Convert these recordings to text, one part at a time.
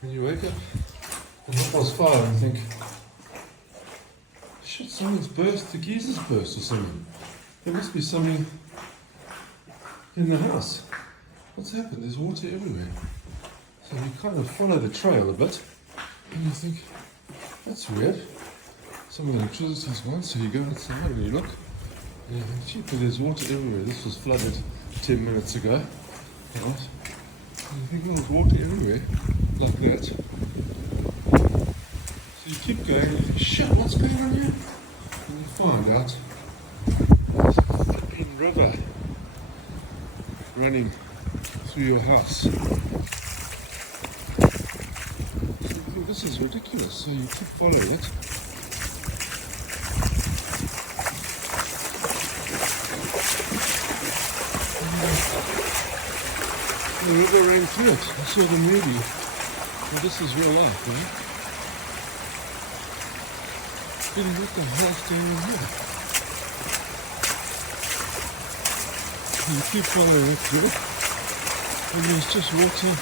And you wake up and half past 5 and think, shit, someone's burst, the geezer's burst or something. There must be something in the house. What's happened? There's water everywhere. So you kind of follow the trail a bit and you think, that's weird. Some of the electricity's gone, so you go outside and you look. Yeah, gee, but there's water everywhere. This was flooded 10 minutes ago. Right? And you think, well, there's water everywhere, like that. So you keep going and you think, shit, what's going on here? And you find out there's a flipping river running through your house. So you think, this is ridiculous. So you keep following it. The river ran through it. I saw the movie. Well, this is real life, right? Really, what the hell's going on here? You keep following it through, and there's just water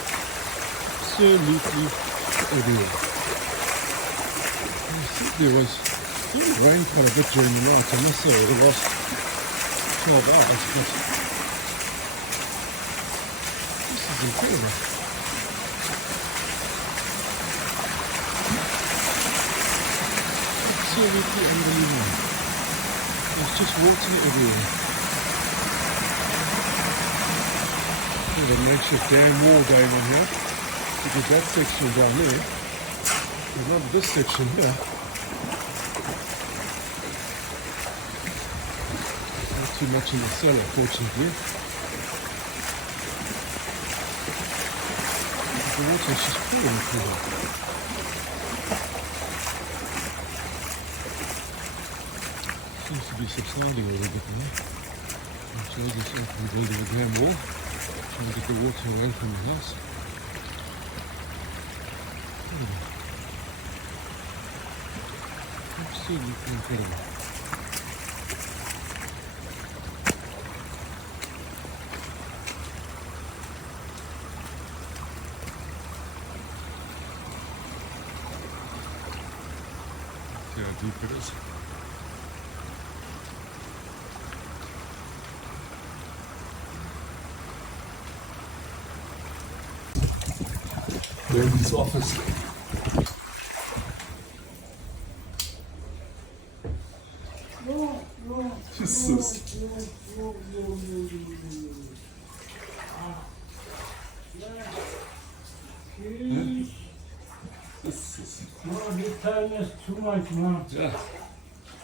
absolutely everywhere. I think there was rain quite a bit during the night. I must say, the last 12 hours, but this is incredible. Absolutely unbelievable. There's just water everywhere. There's a makeshift dam wall going on here, because that section down there, there's not this section here. Not too much in the cellar, fortunately. The water is just pouring through here. Seems to be subsiding a little bit now. I'm sure this open building a dam wall, trying to get the water away from the house. Absolutely incredible. See how deep it is. David's office. Jesus. This is... No, this time is too much, man. Yeah.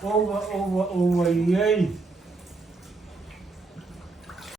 Over, yay.